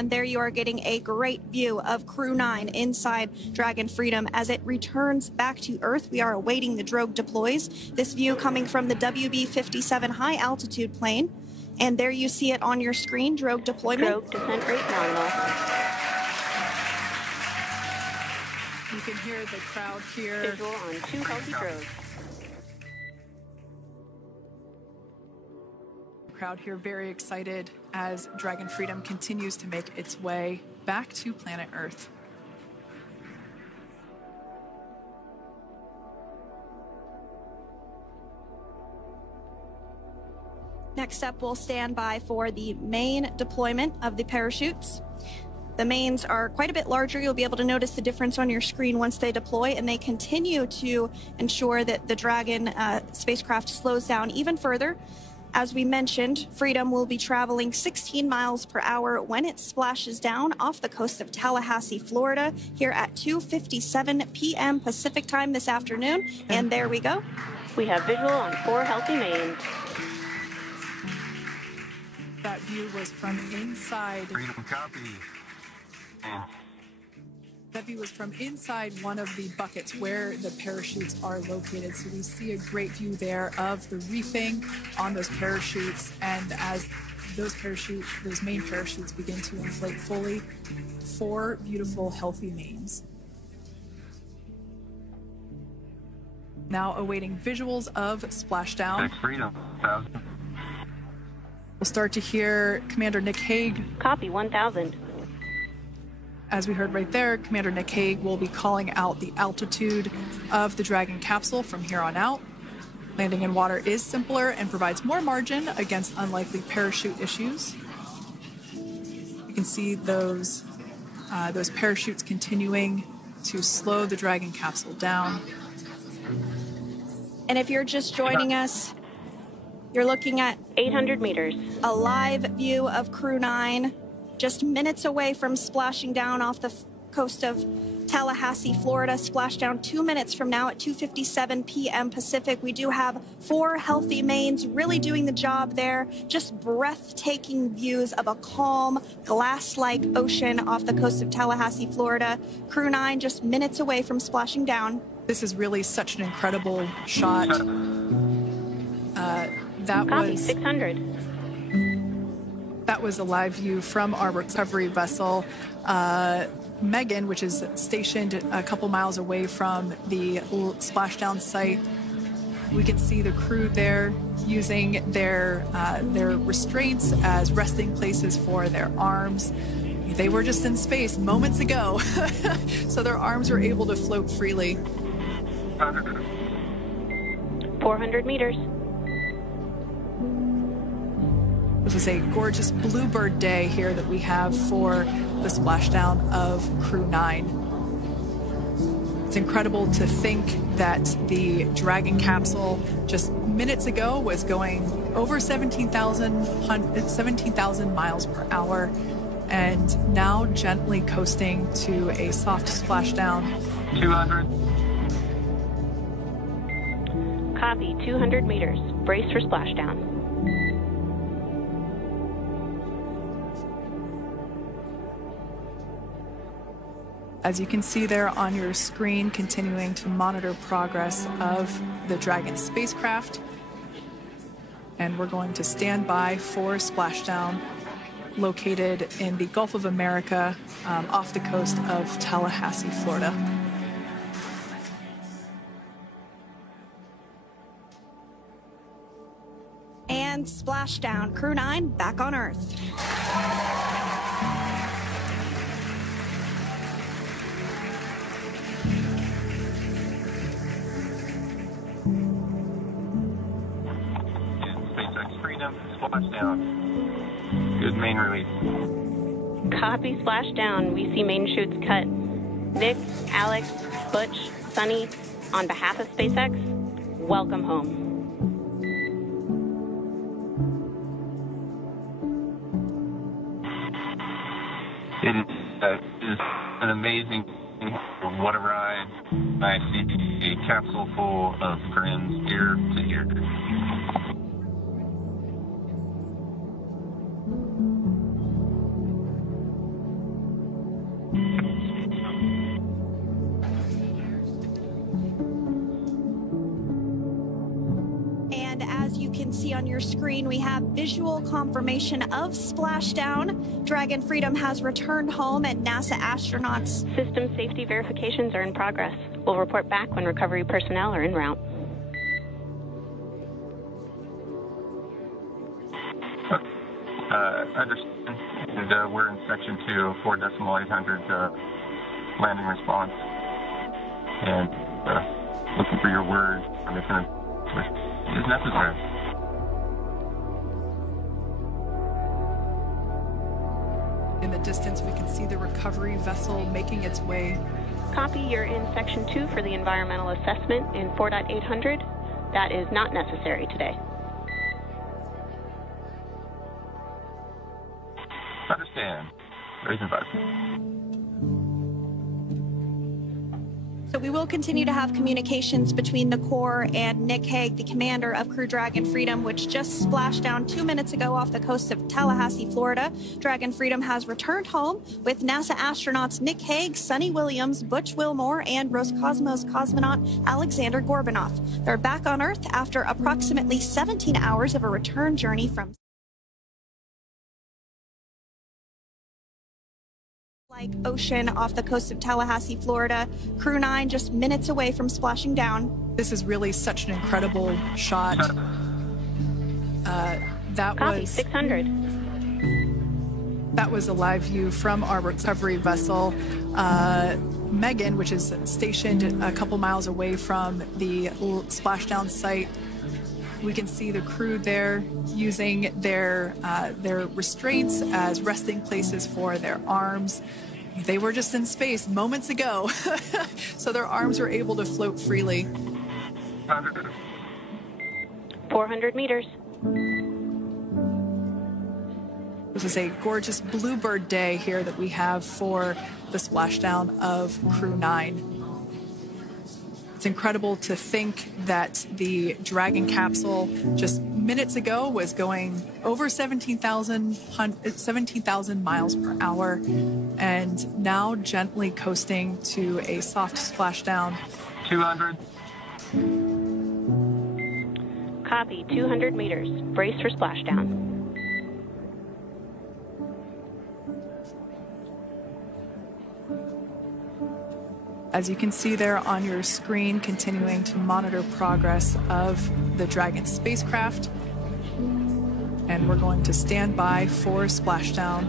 And there you are getting a great view of Crew 9 inside Dragon Freedom as it returns back to Earth. We are awaiting the drogue deploys. This view coming from the WB-57 high altitude plane. And there you see it on your screen, drogue deployment. Drogue descent rate nominal. You can hear the crowd here. Visual on 2 healthy drogues. Crowd here very excited as Dragon Freedom continues to make its way back to planet Earth. Next up, we'll stand by for the main deployment of the parachutes. The mains are quite a bit larger. You'll be able to notice the difference on your screen once they deploy, and they continue to ensure that the Dragon spacecraft slows down even further. As we mentioned, Freedom will be traveling 16 miles per hour when it splashes down off the coast of Tallahassee, Florida, here at 2:57 p.m. Pacific time this afternoon. And there we go. We have visual on 4 healthy mains. That view was from inside. Freedom copy. That view was from inside one of the buckets where the parachutes are located. So we see a great view there of the reefing on those parachutes. And as those main parachutes begin to inflate fully, 4 beautiful, healthy mains. Now awaiting visuals of splashdown. Freedom, 1,000. We'll start to hear Commander Nick Hague. Copy, 1,000. As we heard right there, Commander Nick Hague will be calling out the altitude of the Dragon capsule from here on out. Landing in water is simpler and provides more margin against unlikely parachute issues. You can see those parachutes continuing to slow the Dragon capsule down. And if you're just joining us, you're looking at 800 meters. A live view of Crew 9. Just minutes away from splashing down off the coast of Tallahassee, Florida. Splash down 2 minutes from now at 2:57 p.m. Pacific. We do have 4 healthy mains really doing the job there. Just breathtaking views of a calm, glass-like ocean off the coast of Tallahassee, Florida. Crew 9 just minutes away from splashing down. This is really such an incredible shot. That Copy, was 600. That was a live view from our recovery vessel, Megan, which is stationed a couple miles away from the splashdown site. We can see the crew there using their restraints as resting places for their arms. They were just in space moments ago, so their arms were able to float freely. 400 meters. This is a gorgeous bluebird day here that we have for the splashdown of Crew 9. It's incredible to think that the Dragon capsule just minutes ago was going over 17,000 miles per hour, and now gently coasting to a soft splashdown. 200. Copy, 200 meters. Brace for splashdown. As you can see there on your screen, continuing to monitor progress of the Dragon spacecraft. And we're going to stand by for splashdown located in the Gulf of America off the coast of Tallahassee, Florida. And splashdown. Crew 9 back on Earth. Splashdown. Good main release. Copy, splashdown. We see main chutes cut. Nick, Alex, Butch, Sunny, on behalf of SpaceX, welcome home. It is an amazing, what a ride. I see a capsule full of friends ear to ear. on your screen, we have visual confirmation of splashdown. Dragon Freedom has returned home, and NASA astronauts. System safety verifications are in progress. We'll report back when recovery personnel are en route. Understand. And we're in section 2, 4.800 landing response. And looking for your word. I'm just going to, is necessary. In the distance, we can see the recovery vessel making its way. Copy, you're in section 2 for the environmental assessment in 4.800. That is not necessary today. Understand. Raise and advise. So we will continue to have communications between the Corps and Nick Hague, the commander of Crew Dragon Freedom, which just splashed down 2 minutes ago off the coast of Tallahassee, Florida. Dragon Freedom has returned home with NASA astronauts Nick Hague, Sunny Williams, Butch Wilmore, and Roscosmos cosmonaut Alexander Gorbanov. They're back on Earth after approximately 17 hours of a return journey from ocean off the coast of Tallahassee, Florida. Crew 9 just minutes away from splashing down. This is really such an incredible shot. That Copy, was 600. That was a live view from our recovery vessel, Megan, which is stationed a couple miles away from the splashdown site. We can see the crew there using their restraints as resting places for their arms. They were just in space moments ago, so their arms were able to float freely. 400 meters. This is a gorgeous bluebird day here that we have for the splashdown of Crew 9. It's incredible to think that the Dragon capsule just minutes ago was going over 17,000 miles per hour and now gently coasting to a soft splashdown. 200. Copy, 200 meters. Brace for splashdown. As you can see there on your screen, continuing to monitor progress of the Dragon spacecraft. And we're going to stand by for splashdown,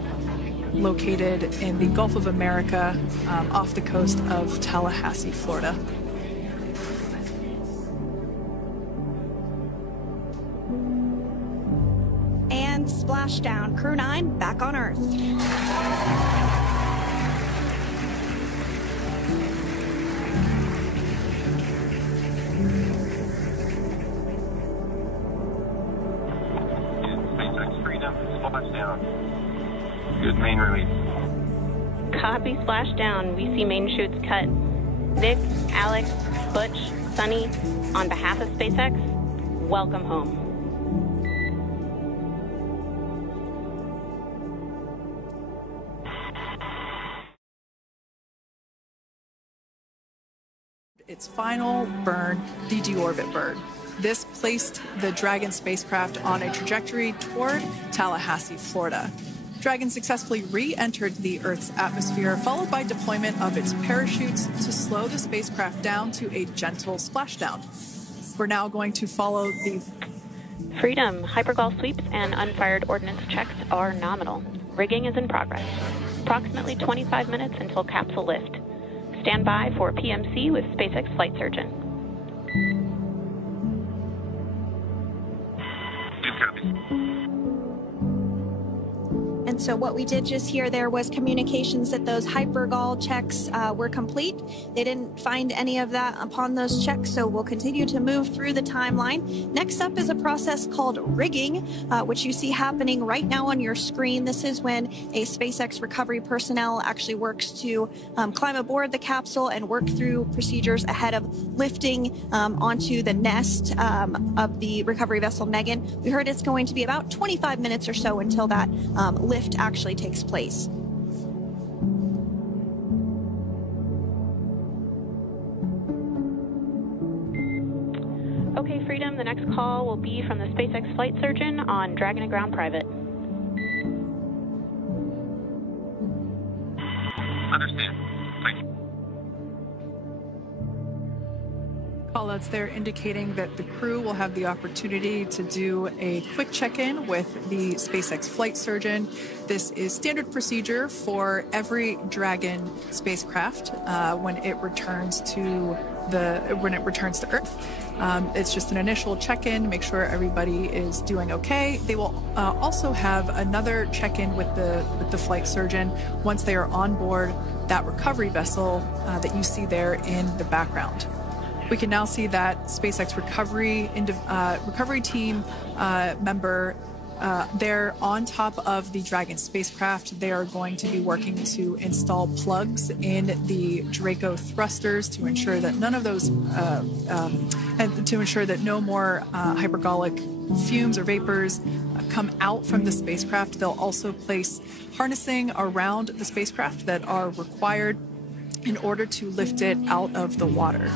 located in the Gulf of America, off the coast of Tallahassee, Florida. And splashdown. Crew 9 back on Earth. Good main release. Copy, splashdown. We see main chutes cut. Nick, Alex, Butch, Sunny, on behalf of SpaceX, welcome home. Its final burn, the deorbit burn. This placed the Dragon spacecraft on a trajectory toward Tallahassee, Florida. Dragon successfully re-entered the Earth's atmosphere, followed by deployment of its parachutes to slow the spacecraft down to a gentle splashdown. We're now going to follow the Freedom, hypergol sweeps and unfired ordnance checks are nominal. Rigging is in progress. Approximately 25 minutes until capsule lift. Stand by for PMC with SpaceX flight surgeon. And so what we did just hear there was communications that those hypergol checks were complete. They didn't find any of that upon those checks, so we'll continue to move through the timeline. Next up is a process called rigging, which you see happening right now on your screen. This is when a SpaceX recovery personnel actually works to climb aboard the capsule and work through procedures ahead of lifting onto the nest of the recovery vessel Megan. We heard it's going to be about 25 minutes or so until that lift actually takes place. Okay, Freedom, the next call will will be from the SpaceX flight surgeon on Dragon and Ground Private. Understand. Thank you. Callouts there indicating that the crew will have the opportunity to do a quick check-in with the SpaceX flight surgeon. This is standard procedure for every Dragon spacecraft when it returns to Earth. It's just an initial check-in, make sure everybody is doing okay. They will also have another check-in with the flight surgeon once they are on board that recovery vessel that you see there in the background. We can now see that SpaceX recovery team member they're on top of the Dragon spacecraft. They are going to be working to install plugs in the Draco thrusters to ensure that none of those, and to ensure that no more hypergolic fumes or vapors come out from the spacecraft. They'll also place harnessing around the spacecraft that are required in order to lift it out of the water.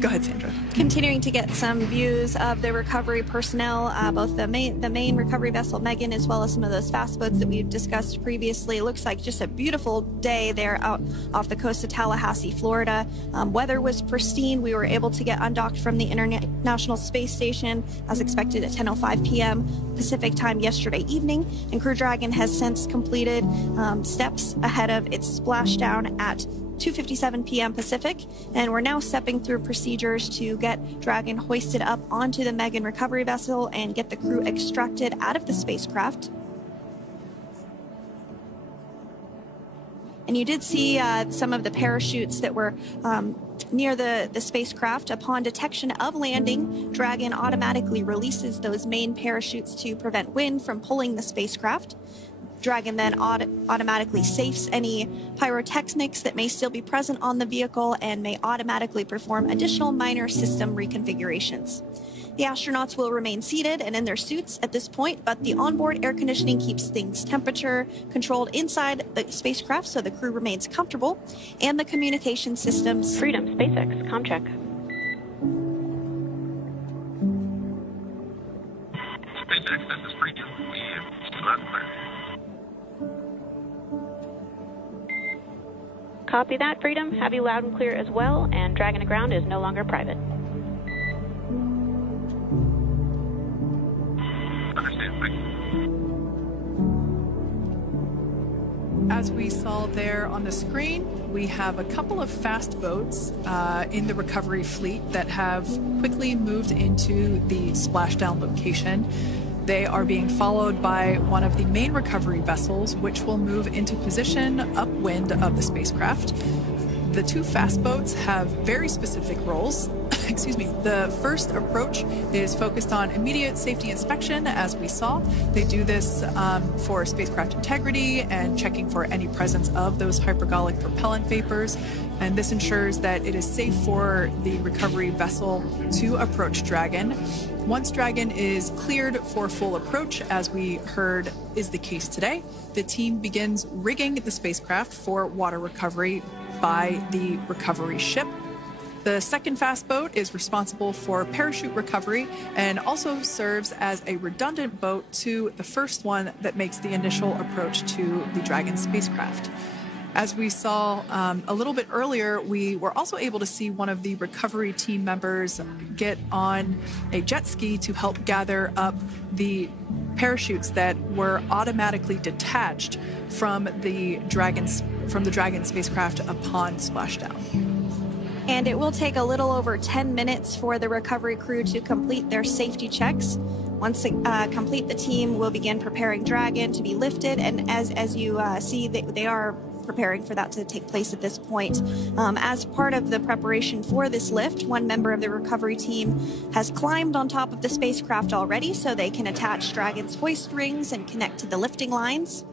Go ahead, Sandra. Continuing to get some views of the recovery personnel, both the main recovery vessel Megan, as well as some of those fast boats that we've discussed previously. It looks like just a beautiful day there out off the coast of Tallahassee, Florida. Weather was pristine. We were able to get undocked from the International Space Station as expected at 10:05 p.m. Pacific time yesterday evening, and Crew Dragon has since completed steps ahead of its splashdown at 2:57 p.m. Pacific, and we're now stepping through procedures to get Dragon hoisted up onto the Megan recovery vessel and get the crew extracted out of the spacecraft. And you did see some of the parachutes that were near the spacecraft. Upon detection of landing, Dragon automatically releases those main parachutes to prevent wind from pulling the spacecraft. Dragon then automatically safes any pyrotechnics that may still be present on the vehicle and may automatically perform additional minor system reconfigurations. The astronauts will remain seated and in their suits at this point, but the onboard air conditioning keeps things temperature controlled inside the spacecraft so the crew remains comfortable, and the communication systems. Freedom, SpaceX, comm check. SpaceX, this is Freedom. We have clear. Copy that, Freedom. Have you loud and clear as well, and Dragon to Ground is no longer private. Understand, thank you. As we saw there on the screen, we have a couple of fast boats in the recovery fleet that have quickly moved into the splashdown location. They are being followed by one of the main recovery vessels, which will move into position upwind of the spacecraft. The two fast boats have very specific roles. Excuse me. The first approach is focused on immediate safety inspection, as we saw. They do this for spacecraft integrity and checking for any presence of those hypergolic propellant vapors. And this ensures that it is safe for the recovery vessel to approach Dragon. Once Dragon is cleared for full approach, as we heard is the case today, the team begins rigging the spacecraft for water recovery by the recovery ship. The second fast boat is responsible for parachute recovery and also serves as a redundant boat to the first one that makes the initial approach to the Dragon spacecraft. As we saw a little bit earlier, we were also able to see one of the recovery team members get on a jet ski to help gather up the parachutes that were automatically detached from the Dragon spacecraft upon splashdown. And it will take a little over 10 minutes for the recovery crew to complete their safety checks. Once they complete, the team will begin preparing Dragon to be lifted, and as you see, they are preparing for that to take place at this point. As part of the preparation for this lift, one member of the recovery team has climbed on top of the spacecraft already so they can attach Dragon's hoist rings and connect to the lifting lines.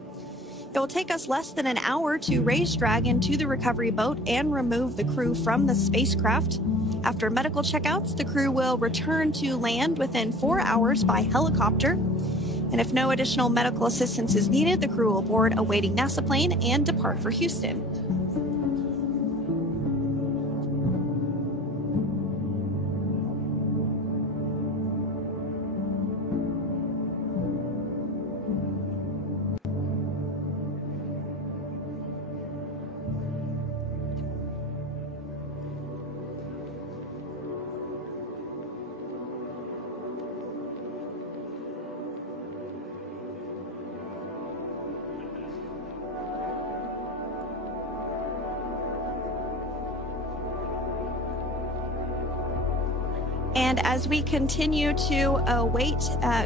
It will take us less than an hour to raise Dragon to the recovery boat and remove the crew from the spacecraft. After medical checkouts, the crew will return to land within 4 hours by helicopter. And if no additional medical assistance is needed, the crew will board a waiting NASA plane and depart for Houston. And as we continue to await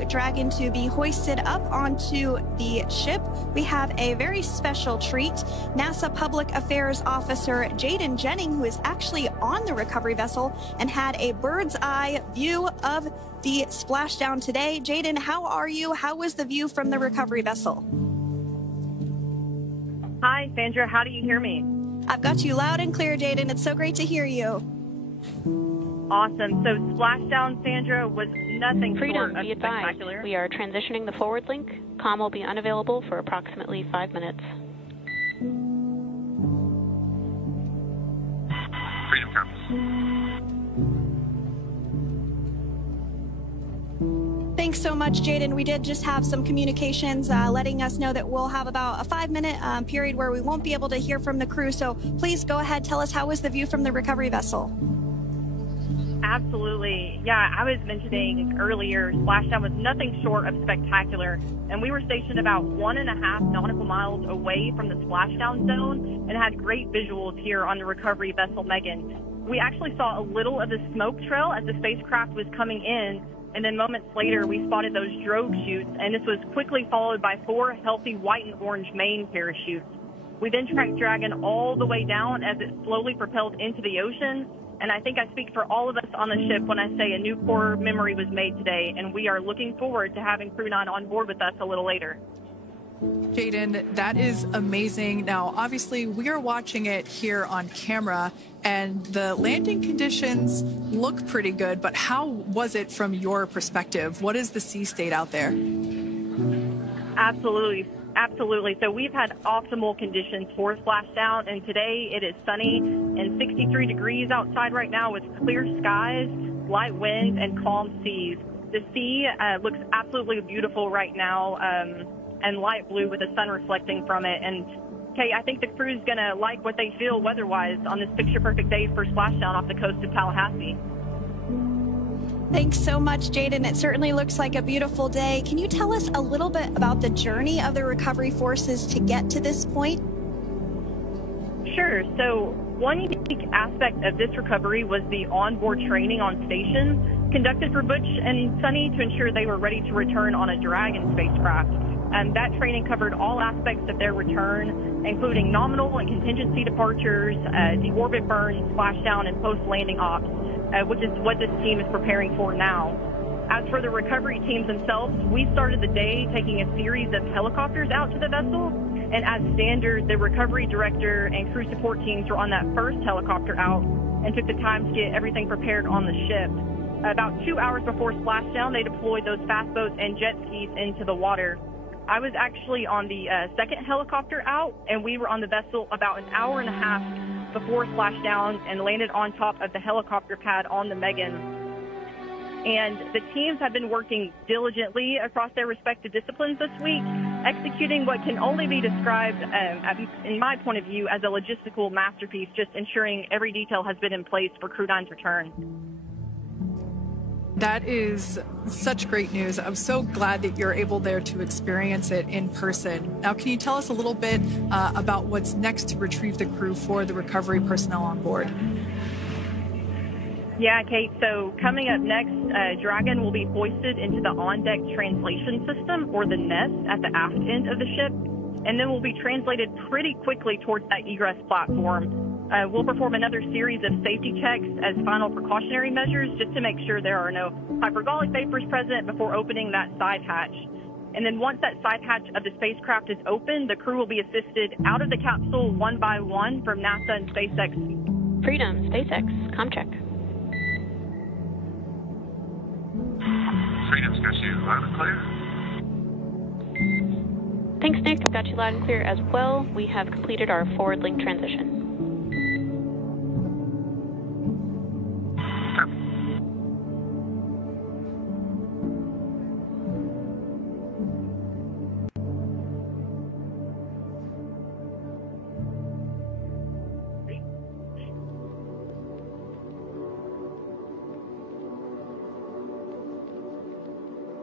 Dragon to be hoisted up onto the ship, we have a very special treat. NASA Public Affairs Officer Jaden Jennings, who is actually on the recovery vessel and had a bird's eye view of the splashdown today. Jaden, how are you? How was the view from the recovery vessel? Hi, Sandra. How do you hear me? I've got you loud and clear, Jaden. It's so great to hear you. Awesome. So splashdown, Sandra, was nothing Freedom, short of be advised. spectacular. We are transitioning the forward link. Comm will be unavailable for approximately 5 minutes. Freedom comes. Thanks so much, Jaden. We did just have some communications letting us know that we'll have about a 5-minute period where we won't be able to hear from the crew. So please go ahead, tell us, how was the view from the recovery vessel? Absolutely. Yeah, I was mentioning earlier, splashdown was nothing short of spectacular. And we were stationed about 1.5 nautical miles away from the splashdown zone and had great visuals here on the recovery vessel Megan. We actually saw a little of the smoke trail as the spacecraft was coming in. And then moments later, we spotted those drogue chutes, and this was quickly followed by 4 healthy white and orange main parachutes. We then tracked Dragon all the way down as it slowly propelled into the ocean. And I think I speak for all of us on the ship when I say a new core memory was made today, and we are looking forward to having Crew 9 on board with us a little later. Jaden, that is amazing. Now, obviously, we are watching it here on camera, and the landing conditions look pretty good, but how was it from your perspective? What is the sea state out there? Absolutely. Absolutely. So we've had optimal conditions for splashdown, and today it is sunny and 63 degrees outside right now with clear skies, light winds, and calm seas. The sea looks absolutely beautiful right now, and light blue with the sun reflecting from it. And Kate, I think the crew's going to like what they feel weather-wise on this picture-perfect day for splashdown off the coast of Tallahassee. Thanks so much, Jaden. It certainly looks like a beautiful day. Can you tell us a little bit about the journey of the recovery forces to get to this point? Sure. So one unique aspect of this recovery was the onboard training on station conducted for Butch and Sunny to ensure they were ready to return on a Dragon spacecraft. That training covered all aspects of their return, including nominal and contingency departures, deorbit burns, splashdown, and post-landing ops, which is what this team is preparing for now. As for the recovery teams themselves, we started the day taking a series of helicopters out to the vessel, and as standard, the recovery director and crew support teams were on that first helicopter out and took the time to get everything prepared on the ship. About 2 hours before splashdown, they deployed those fast boats and jet skis into the water. I was actually on the second helicopter out, and we were on the vessel about 1.5 hours before splashdown and landed on top of the helicopter pad on the Megan. And the teams have been working diligently across their respective disciplines this week, executing what can only be described, in my point of view, as a logistical masterpiece, just ensuring every detail has been in place for Crew 9's return. That is such great news. I'm so glad that you're able there to experience it in person. Now, can you tell us a little bit about what's next to retrieve the crew for the recovery personnel on board? Yeah, Kate. So coming up next, Dragon will be hoisted into the on-deck translation system, or the nest, at the aft end of the ship, and then will be translated pretty quickly towards that egress platform. We'll perform another series of safety checks as final precautionary measures just to make sure there are no hypergolic vapors present before opening that side hatch. And then once that side hatch of the spacecraft is open, the crew will be assisted out of the capsule one by one from NASA and SpaceX. Freedom, SpaceX, comm check. Freedom's got you loud and clear. Thanks, Nick. Got you loud and clear as well. We have completed our forward link transition.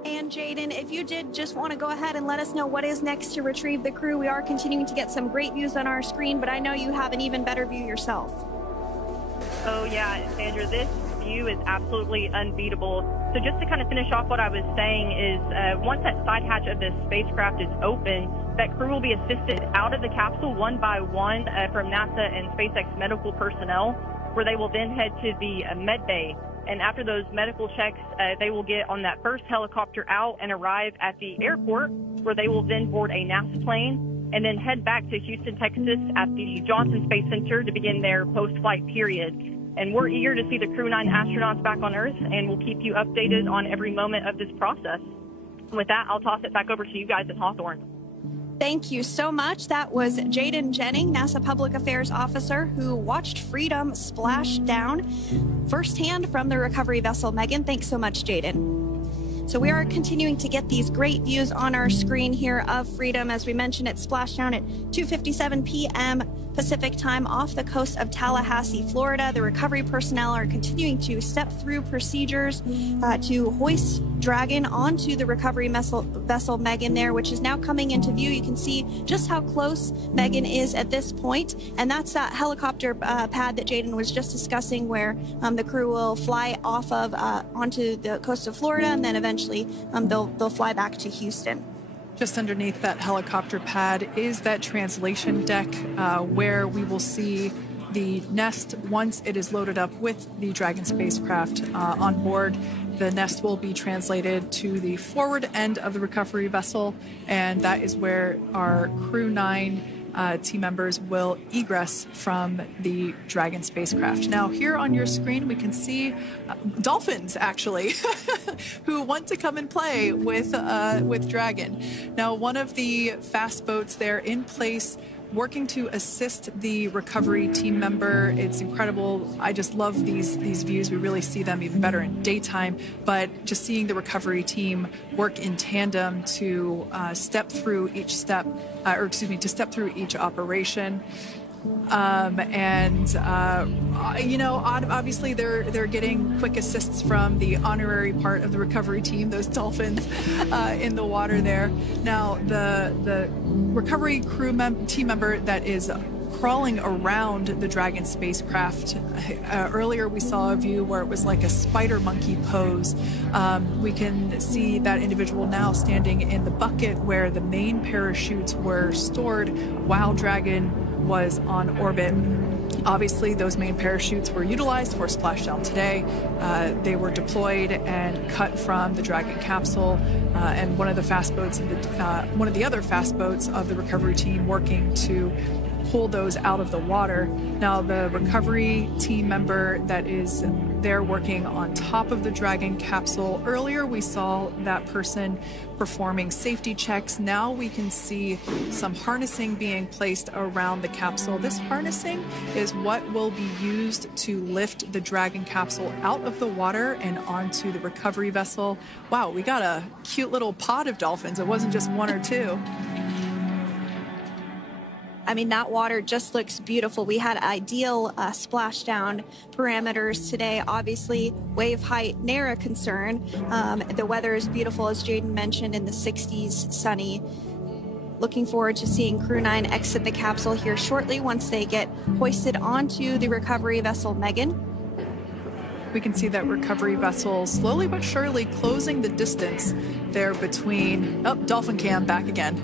And Jaden, if you did just want to go ahead and let us know what is next to retrieve the crew. We are continuing to get some great views on our screen, but I know you have an even better view yourself. Oh yeah, Sandra, this view is absolutely unbeatable. So just to kind of finish off what I was saying is once that side hatch of the spacecraft is open, that crew will be assisted out of the capsule one by one from NASA and SpaceX medical personnel, where they will then head to the med bay. And after those medical checks, they will get on that first helicopter out and arrive at the airport, where they will then board a NASA plane and then head back to Houston, Texas at the Johnson Space Center to begin their post-flight period. And we're eager to see the Crew 9 astronauts back on Earth, and we'll keep you updated on every moment of this process. With that, I'll toss it back over to you guys at Hawthorne. Thank you so much. That was Jayden Jennings, NASA Public Affairs Officer, who watched Freedom splash down firsthand from the recovery vessel Megan. Thanks so much, Jayden. So we are continuing to get these great views on our screen here of Freedom. As we mentioned, it splashed down at 2:57 p.m. Pacific time off the coast of Tallahassee, Florida. The recovery personnel are continuing to step through procedures to hoist Dragon onto the recovery vessel Megan there, which is now coming into view. You can see just how close Megan is at this point, and that's that helicopter pad that Jayden was just discussing, where the crew will fly off of onto the coast of Florida, and then eventually they'll fly back to Houston. Just underneath that helicopter pad is that translation deck where we will see the nest once it is loaded up with the Dragon spacecraft on board. The nest will be translated to the forward end of the recovery vessel, and that is where our Crew 9 team members will egress from the Dragon spacecraft. Now, here on your screen, we can see dolphins, actually, who want to come and play with Dragon. Now, one of the fast boats there in place, working to assist the recovery team member. It's incredible. I just love these views. We really see them even better in daytime, but just seeing the recovery team work in tandem to step through each step, to step through each operation. You know, obviously they're getting quick assists from the honorary part of the recovery team, those dolphins in the water there. Now, the recovery team member that is crawling around the Dragon spacecraft. Earlier we saw a view where it was like a spider monkey pose. We can see that individual now standing in the bucket where the main parachutes were stored while Dragon was on orbit. Obviously, those main parachutes were utilized for splashdown today. They were deployed and cut from the Dragon capsule, and one of the other fast boats of the recovery team working to pull those out of the water. Now, the recovery team member that is there working on top of the Dragon capsule, earlier we saw that person performing safety checks. Now we can see some harnessing being placed around the capsule. This harnessing is what will be used to lift the Dragon capsule out of the water and onto the recovery vessel. Wow, we got a cute little pod of dolphins. It wasn't just one or two. I mean, that water just looks beautiful. We had ideal splashdown parameters today. Obviously, wave height, ne'er a concern. The weather is beautiful, as Jayden mentioned, in the 60s, sunny. Looking forward to seeing Crew 9 exit the capsule here shortly once they get hoisted onto the recovery vessel Megan. We can see that recovery vessel slowly but surely closing the distance there between... Oh, dolphin cam back again.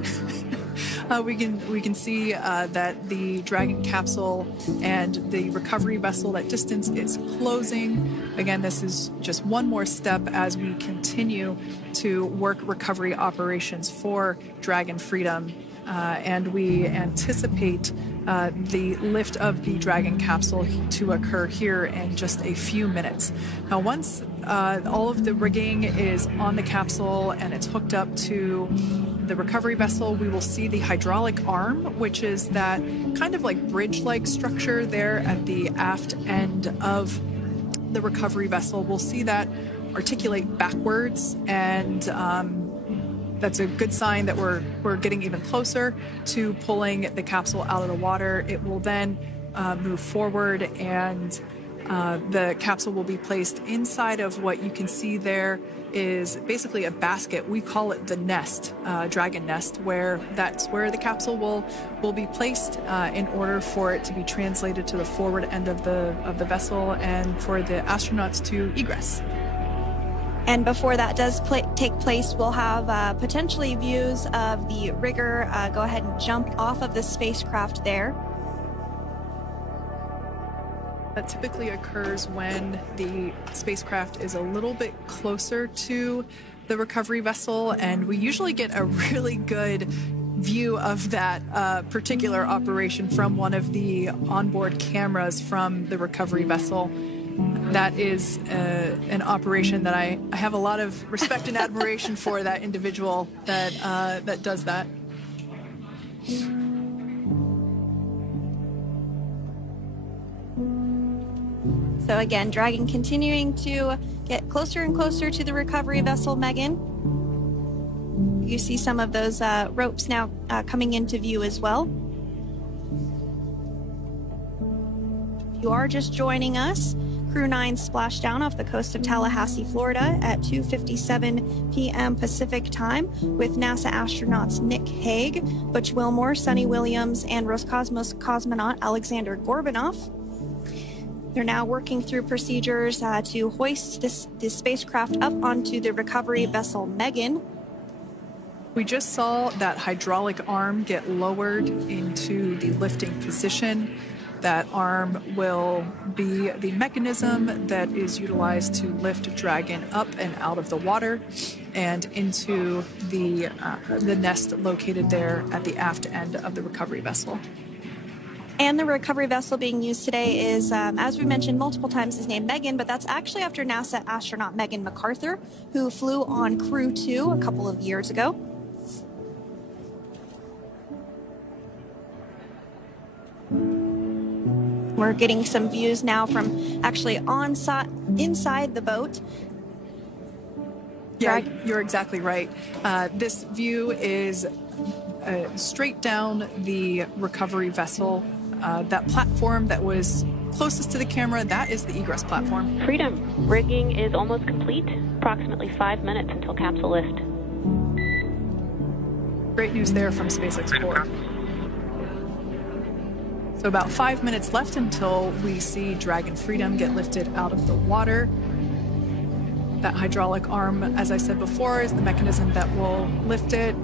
We can see that the Dragon capsule and the recovery vessel, that distance is closing. Again, this is just one more step as we continue to work recovery operations for Dragon Freedom. And we anticipate the lift of the Dragon capsule to occur here in just a few minutes. Now, once all of the rigging is on the capsule and it's hooked up to the recovery vessel, we will see the hydraulic arm, which is that kind of like bridge-like structure there at the aft end of the recovery vessel. We'll see that articulate backwards, and that's a good sign that we're getting even closer to pulling the capsule out of the water. It will then move forward and The capsule will be placed inside of what you can see there is basically a basket. We call it the nest, Dragon nest, where that's where the capsule will be placed in order for it to be translated to the forward end of the vessel and for the astronauts to egress. And before that does take place, we'll have potentially views of the rigger go ahead and jump off of the spacecraft there. That typically occurs when the spacecraft is a little bit closer to the recovery vessel, and we usually get a really good view of that particular operation from one of the onboard cameras from the recovery vessel. That is an operation that I have a lot of respect and admiration for that individual that does that. So again, Dragon continuing to get closer and closer to the recovery vessel, Megan. You see some of those ropes now coming into view as well. If you are just joining us, Crew 9 splashed down off the coast of Tallahassee, Florida at 2:57 p.m. Pacific time with NASA astronauts Nick Hague, Butch Wilmore, Suni Williams, and Roscosmos cosmonaut Alexander Gorbanov. They're now working through procedures to hoist this spacecraft up onto the recovery vessel Megan. We just saw that hydraulic arm get lowered into the lifting position. That arm will be the mechanism that is utilized to lift Dragon up and out of the water and into the nest located there at the aft end of the recovery vessel. And the recovery vessel being used today is, as we mentioned multiple times, is named Megan, but that's actually after NASA astronaut Megan McArthur, who flew on Crew 2 a couple of years ago. We're getting some views now from actually inside the boat. Yeah, you're exactly right. This view is straight down the recovery vessel. That platform that was closest to the camera, that is the egress platform. Freedom, rigging is almost complete. Approximately 5 minutes until capsule lift. Great news there from SpaceX Core. So about 5 minutes left until we see Dragon Freedom get lifted out of the water. That hydraulic arm, as I said before, is the mechanism that will lift it.